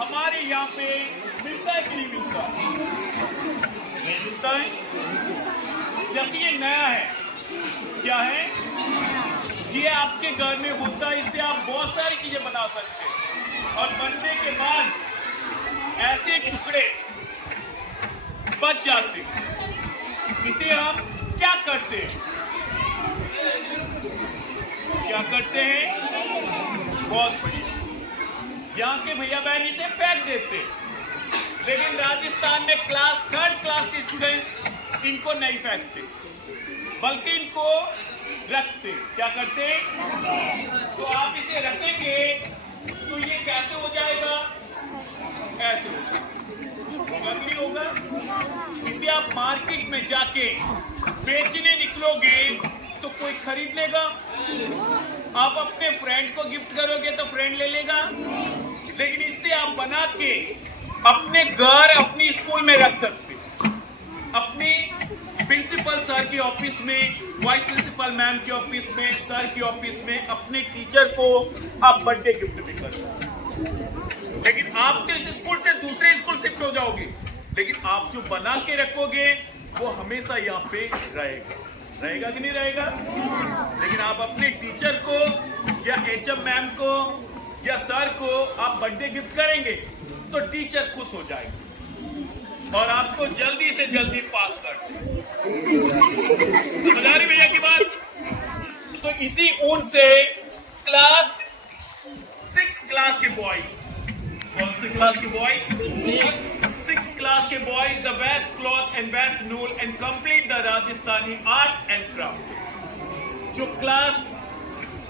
हमारे यहाँ पे मिलता है कि नहीं मिलता? नहीं मिलता है। जैसे ये नया है, क्या है ये आपके घर में होता है, इससे आप बहुत सारी चीजें बना सकते हैं और बनने के बाद ऐसे टुकड़े बच जाते हैं। इसे हम क्या करते हैं? क्या करते हैं? बहुत बढ़िया, यहाँ के भैया बहन इसे फेंक देते हैं। लेकिन राजस्थान में थर्ड क्लास के स्टूडेंट्स इनको नहीं फेंकते, बल्कि इनको रखते। क्या करते? तो आप इसे रखेंगे तो ये कैसे हो जाएगा? ऐसे होगा कि नहीं होगा? इसे आप मार्केट में जाके बेचने निकलोगे तो कोई खरीद लेगा? आप अपने फ्रेंड को गिफ्ट करोगे तो फ्रेंड ले लेगा? लेकिन इससे आप बना के अपने घर, अपनी स्कूल में रख सकते, अपनी प्रिंसिपल सर के ऑफिस में, वाइस प्रिंसिपल मैम के ऑफिस में, सर के ऑफिस में, अपने टीचर को आप बर्थडे गिफ्ट भी कर सकते। लेकिन आप तो इस स्कूल से दूसरे स्कूल शिफ्ट हो जाओगे, लेकिन आप जो बना के रखोगे वो हमेशा यहाँ पे रहेगा कि नहीं रहेगा? लेकिन आप अपने टीचर को या एचएम मैम को या सर को आप बर्थडे गिफ्ट करेंगे तो टीचर खुश हो जाएगा और आपको जल्दी से जल्दी पास कर दे। समझ आ रही भैया की बात? तो इसी ऊन से क्लास 6 क्लास के बॉयज, कौन सी क्लास के बॉयज? 6 क्लास के boys the best cloth and best नूल and complete the Rajasthani art and craft. जो क्लास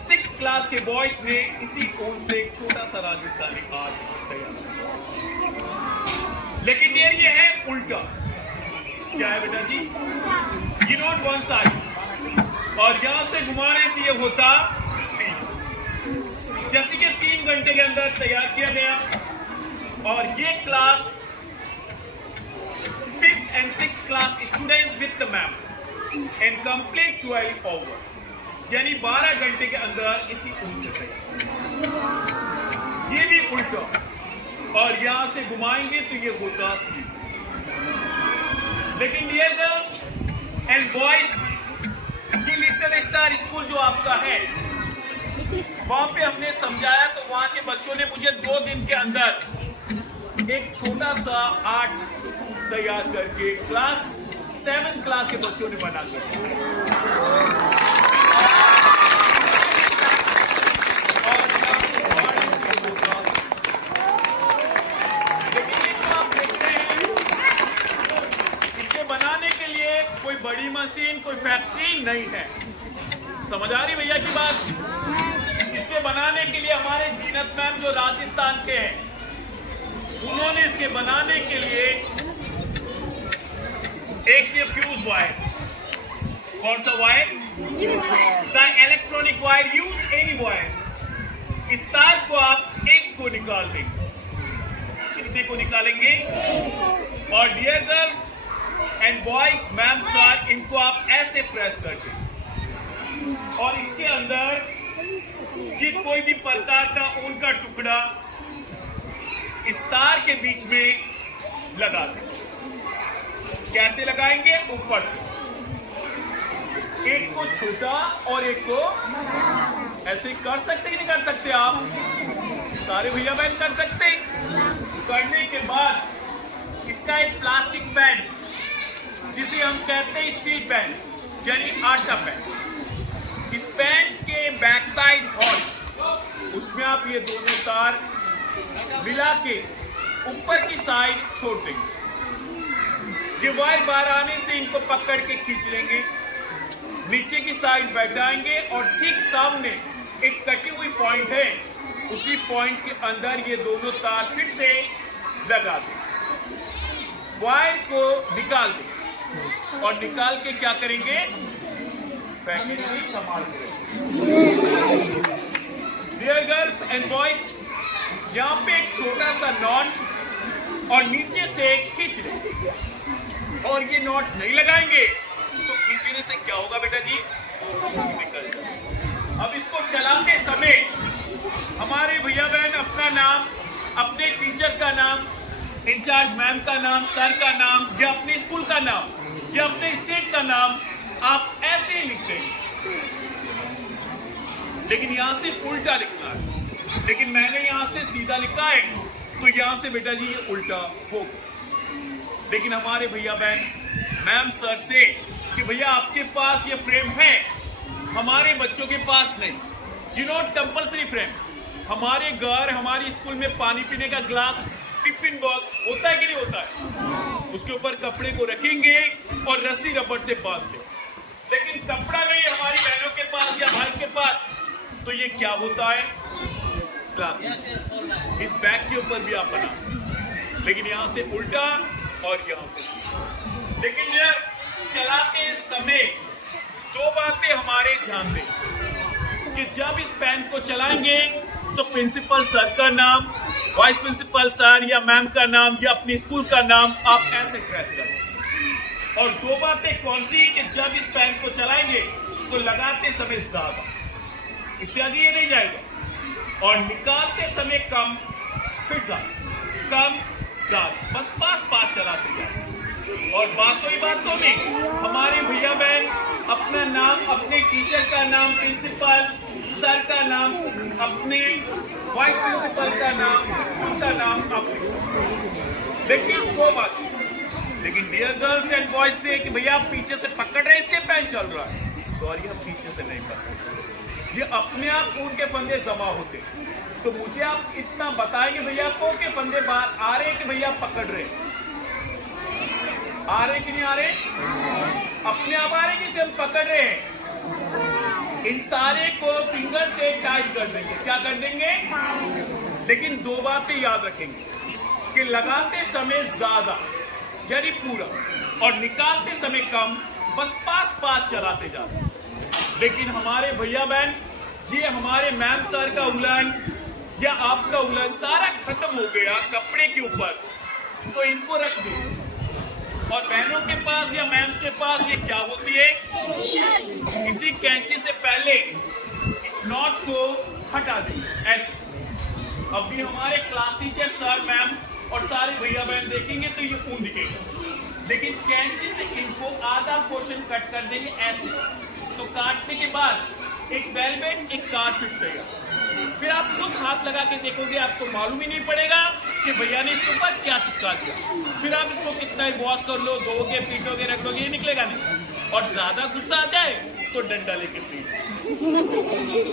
6 क्लास के बॉयज ने इसी ऊन से एक छोटा सा राजस्थानी आर्ट तैयार किया। लेकिन ये है उल्टा। क्या है बेटा जी? ये नॉट वन साइड, और यहां से घुमाने से ये होता सीधा। जैसे कि 3 घंटे के अंदर तैयार किया गया और ये class 5th and 6th class students with the ma'am and complete 12 over, यानी 12 घंटे के अंदर इसी ऊन से तैयार। ये भी उल्टा, और यहां से घुमाएंगे तो ये होता सीधा। लेकिन डियर गर्ल्स एंड बॉयज, ये लिटिल स्टार स्कूल जो आपका है, वहां पे हमने समझाया तो वहां के बच्चों ने मुझे 2 दिन के अंदर एक छोटा सा आर्ट तैयार करके क्लास 7 क्लास के बच्चों ने बना कर बड़ी मशीन, कोई फैक्ट्री नहीं है। समझ आ रही भैया की बात? इसके बनाने के लिए हमारे जीनत मैम जो राजस्थान के हैं, उन्होंने इसके बनाने के लिए एक ये फ्यूज वायर, कौन सा wire? The electronic wire, use any wire. इस तार को आप एक को निकाल देंगे। कितने को निकालेंगे? और dear girls and boys, ma'am sir, इनको आप ऐसे प्रेस करके और इसके अंदर ये कोई भी प्रकार का ऊन का टुकड़ा इस तार के बीच में लगा दें। कैसे लगाएंगे? ऊपर से, एक को छोटा और एक को ऐसे कर सकते कि नहीं कर सकते? आप सारे भैया बहन कर सकते। करने के बाद इसका एक प्लास्टिक पैन, जिसे हम कहते हैं स्टील पैन, यानी आटा पैन, इस पैन के बैक साइड हॉल, उसमें आप ये दोनों तार मिला के ऊपर की साइड छोड़ देंगे। ये वायर बाहर आने से इनको पकड़ के खींच लेंगे, नीचे की साइड बैठाएंगे और ठीक सामने एक कटी हुई पॉइंट है, उसी पॉइंट के अंदर ये दोनों तार फिर से लगा दें। वायर को निकाल दें और निकाल के क्या करेंगे? फेंकेंगे, संभाल करेंगे। डियर गर्ल्स एंड बॉयज, यहाँ पे एक छोटा सा नॉट और नीचे से खींच लेंगे, और ये नॉट नहीं लगाएंगे तो खींचने से क्या होगा बेटा जी? निकल जाए। अब इसको चलाते समय हमारे भैया बहन अपना नाम, अपने टीचर का इंचार्ज मैम का नाम, सर का नाम, या अपने स्कूल का नाम, या अपने स्टेट का नाम आप ऐसे ही लिखते हैं, लेकिन यहां से उल्टा लिखना है। लेकिन मैंने यहां से सीधा लिखा है, तो यहां से बेटा जी ये उल्टा होगा। लेकिन हमारे भैया बहन मैम सर से कि भैया आपके पास ये फ्रेम है, हमारे बच्चों के पास नहीं, यू नॉट कंपल्सरी फ्रेम। हमारे घर, हमारे स्कूल में पानी पीने का ग्लास, टिफिन बॉक्स होता है कि नहीं होता है? उसके ऊपर कपड़े को रखेंगे और रस्सी रबड़ से बांध दें। लेकिन कपड़ा नहीं हमारी बहनों के पास या भाई के पास, तो ये क्या होता है? ग्लास। इस बैग के ऊपर भी आप बना सकते, लेकिन यहां से उल्टा और यहां से सीधा। लेकिन ये चलाते समय दो बातें हमारे ध्यान दें कि जब इस पेन को चलाएंगे तो प्रिंसिपल सर का नाम, वाइस प्रिंसिपल सर या मैम का नाम या अपने स्कूल का नाम आप ऐसे प्रेस करें। और दो बातें कौन सी कि जब इस पेन को चलाएंगे तो लगाते समय ज्यादा, इससे आगे ये नहीं जाएगा, और निकालते समय कम, फिर ज्यादा, कम ज्यादा, बस पास चलाते जाए। और बातों ही बातों में हमारे भैया बहन अपना नाम, अपने टीचर का नाम, प्रिंसिपल सर का नाम, अपने वाइस प्रिंसिपल का नाम, स्कूल का नाम अपने। लेकिन वो बात, लेकिन डियर गर्ल्स एंड बॉयज से कि भैया आप पीछे से पकड़ रहे हैं इसलिए पेन चल रहा है, सॉरी हम पीछे से नहीं पकड़, ये अपने आप ऊन के फंदे जमा होते। तो मुझे आप इतना बताएं कि भैया आपको के फंदे बाहर आ रहे हैं कि भैया आप पकड़ रहे हैं, आ रहे कि नहीं आ रहे? अपने आप आ रहे कि से हम पकड़ रहे हैं। इन सारे को फिंगर से टाइट कर देंगे, क्या कर देंगे? लेकिन दो बातें याद रखेंगे कि लगाते समय ज्यादा यानी पूरा, और निकालते समय कम, बस पास चलाते जाते। लेकिन हमारे भैया बहन ये हमारे मैम सर का उलन या आपका उलन सारा खत्म हो गया कपड़े के ऊपर, तो इनको रख दो। और बहनों के पास या मैम के पास ये क्या होती है? किसी कैंची से पहले इस नॉट को हटा दें ऐसे। अभी हमारे क्लास टीचर सर मैम और सारे भैया बहन देखेंगे तो ये ऊन दिखेगा, लेकिन कैंची से इनको आधा पोर्शन कट कर देंगे ऐसे। तो काटने के बाद एक वेलवेट, एक कार्ड फिटेगा, फिर आप खुद हाथ लगा के देखोगे, आपको मालूम ही नहीं पड़ेगा कि भैया ने इसके ऊपर क्या चिपका दिया। फिर आप इसको कितना ही वॉश कर लो, धोगे, पीटोगे, रख लोगे, ये निकलेगा नहीं। और ज्यादा गुस्सा आ जाए तो डंडा लेके पीट,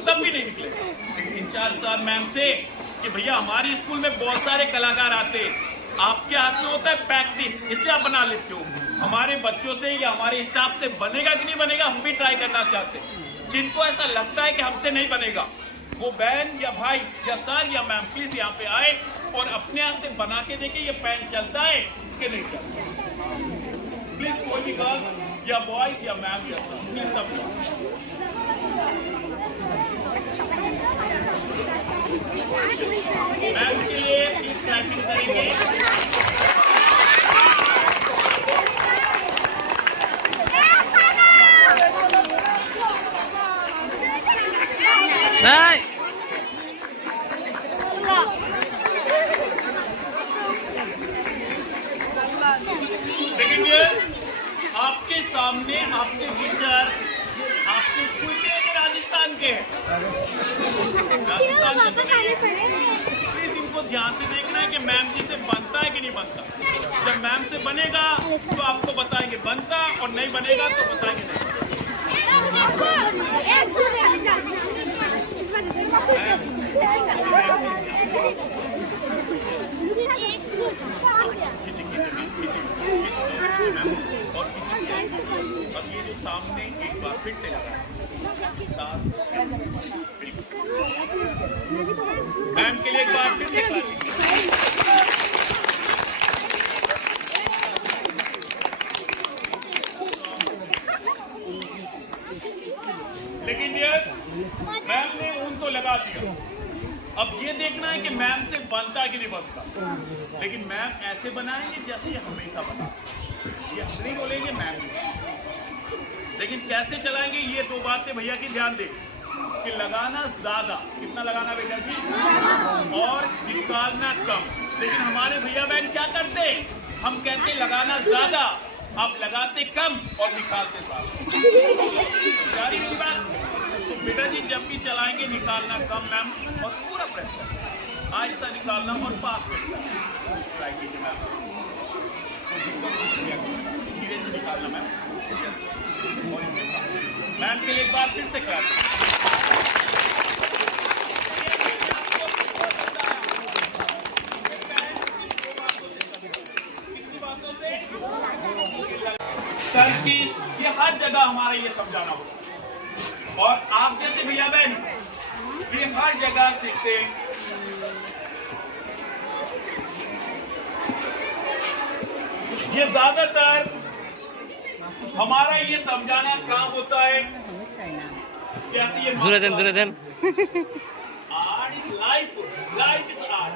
तब भी नहीं निकलेगा। इंचार्ज सर मैम से कि भैया हमारे स्कूल में बहुत सारे कलाकार आते हैं, आपके हाथ में होता है प्रैक्टिस, इसलिए आप बना लेते हो। हमारे बच्चों से या हमारे स्टाफ से बनेगा कि नहीं बनेगा, हम भी ट्राई करना चाहते हैं। जिनको ऐसा लगता है कि हमसे नहीं बनेगा, वो बहन या भाई या सर या मैम प्लीज यहाँ पे आए और अपने हाथ से बना के देखे ये पेन चलता है कि नहीं चलता। प्लीज कोई भी गर्ल्स या बॉयज या मैम या सर प्लीज सब मैम के लिए प्लीज क्लैपिंग करेंगे। लेकिन ये आपके सामने आपके टीचर आपके स्कूल के राजस्थान के प्लीज इनको ध्यान से देखना है कि मैम जी से बनता है कि नहीं बनता। जब मैम से बनेगा तो आपको बताएंगे बनता, और नहीं बनेगा तो बताएंगे नहीं। अब ये जो सामने एक बार फिर से लगा मैम के लिए एक बार फिर से लेकिन ये मैम ने ऊन तो लगा दिया। अब ये देखना है कि मैम से बनता है कि नहीं बनता। लेकिन मैम ऐसे बनाएंगे जैसे ये हमेशा बना, ये हम नहीं बोलेंगे मैम। लेकिन कैसे चलाएंगे, ये दो बातें भैया की ध्यान दें। कि लगाना ज्यादा, कितना लगाना बेटा जी, और निकालना कम। लेकिन हमारे भैया बहन क्या करते, हम कहते लगाना ज्यादा, आप लगाते कम और निकालते ज्यादा। जारी मेरी बात। तो बेटा जी जब भी चलाएंगे निकालना कम मैम, और पूरा प्रेस करना, आहिस्ता निकालना और पास करना। ट्राई कीजिए मैम, धीरे से निकालना मैम। और मैम के लिए एक बार फिर से करा सर्किस, ये हर जगह हमारा ये समझाना होगा। और आप जैसे भैया बहन ये हर जगह सीखते हैं। ये ज्यादातर हमारा ये समझाना काम होता है, जैसे ये art is life, life is art.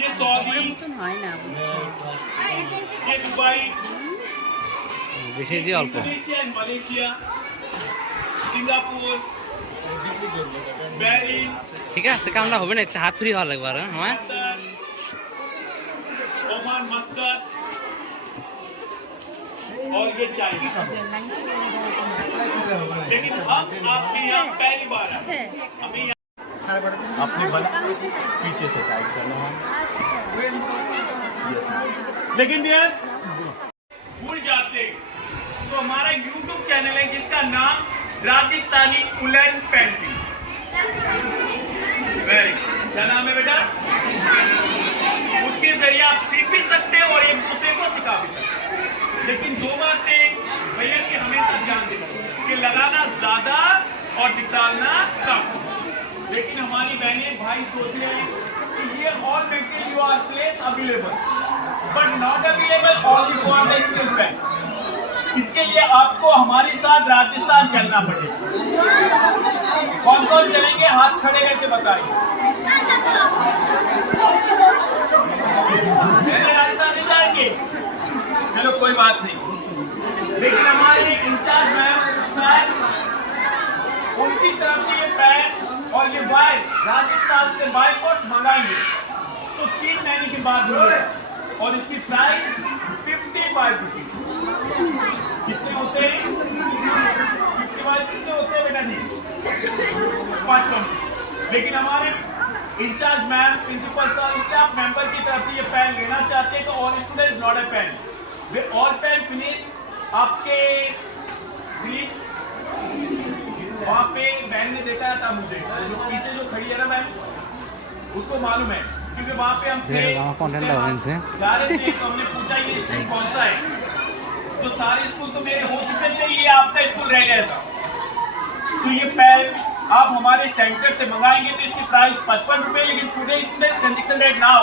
ये सऊदी, ये Dubai, Indonesia and Malaysia, Singapore, Bahrain, ঠিক আছে কামটা হবে না, হাত ফ্রি হওয়া লাগবে আর হ্যাঁ ओमान, मस्कत और ये चाइना। लेकिन हम आपके यहाँ पहली बार आए, हमें अपने पीछे से टाइट करना है। लेकिन डियर भूल जाते तो हमारा YouTube चैनल है जिसका नाम राजस्थानी उलन पेंटिंग। वेरी, क्या नाम है बेटा? उसके जरिए आप सीख भी सकते हैं और एक दूसरे को सिखा भी सकते हैं। लेकिन दो बातें भैया की हमेशा ध्यान देना कि लगाना ज्यादा और निकालना कम। लेकिन हमारी बहनें भाई सोच रहे हैं कि ये all material are place available but not available only for the steel pen. इसके लिए आपको हमारे साथ राजस्थान चलना पड़ेगा। कौन कौन चलेंगे हाथ खड़े करके बताइए। राजस्थान नहीं जाएंगे, चलो कोई बात नहीं। लेकिन हमारे इंचार्ज मैम शायद उनकी तरफ से ये पैन और ये बाय राजस्थान से बाय पोस्ट मंगाएंगे तो 3 महीने के बाद मिलेगा। और इसकी प्राइस 55 रुपीज। कितने होते हैं? 55 कितने होते हैं बेटा जी? 55। लेकिन हमारे incharge ma'am, principal sir, staff member की तरफ से ये पेन लेना चाहते हैं तो all students not a pen, we all pen finish आपके वहाँ पे बहन ने देखा था मुझे, जो पीछे जो खड़ी है ना मैम उसको मालूम है क्योंकि वहाँ पे हम जा रहे थे तो हमने पूछा ये स्कूल कौन सा है, तो सारे स्कूल तो मेरे हो चुके थे, ये आपका स्कूल रह गया था। तो ये पेन आप हमारे सेंटर से मंगाएंगे तो इसकी प्राइस 55 रुपए। लेकिन today students conjunction rate now,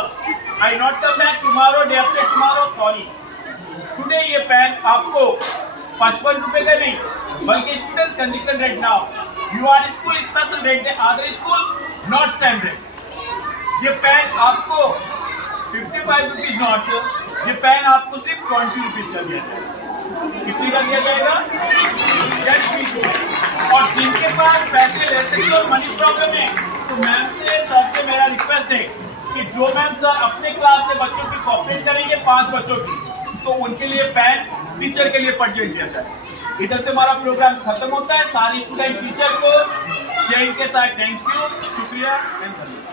I not come back tomorrow, day after tomorrow, sorry. Today ये पेन आपको 55 रुपए का नहीं बल्कि students conjunction rate now, you are school special rate, other school not same rate. ये pen आपको 55 rupees not, ये pen आपको सिर्फ 20 रुपीज का दिया जाएगा। कितनी का दिया जाएगा? 10 रुपीज। और जिनके पास पैसे ले सकते हो मनी प्रॉब्लम है तो मैम से सर से मेरा रिक्वेस्ट है कि जो मैम सर अपने क्लास के बच्चों की कॉपरेट करेंगे 5 बच्चों की, तो उनके लिए पेन टीचर के लिए परचेज दिया जाए। इधर से हमारा प्रोग्राम खत्म होता है। सारे स्टूडेंट टीचर को जय हिंद के साथ थैंक यू, शुक्रिया एंड धन्यवाद।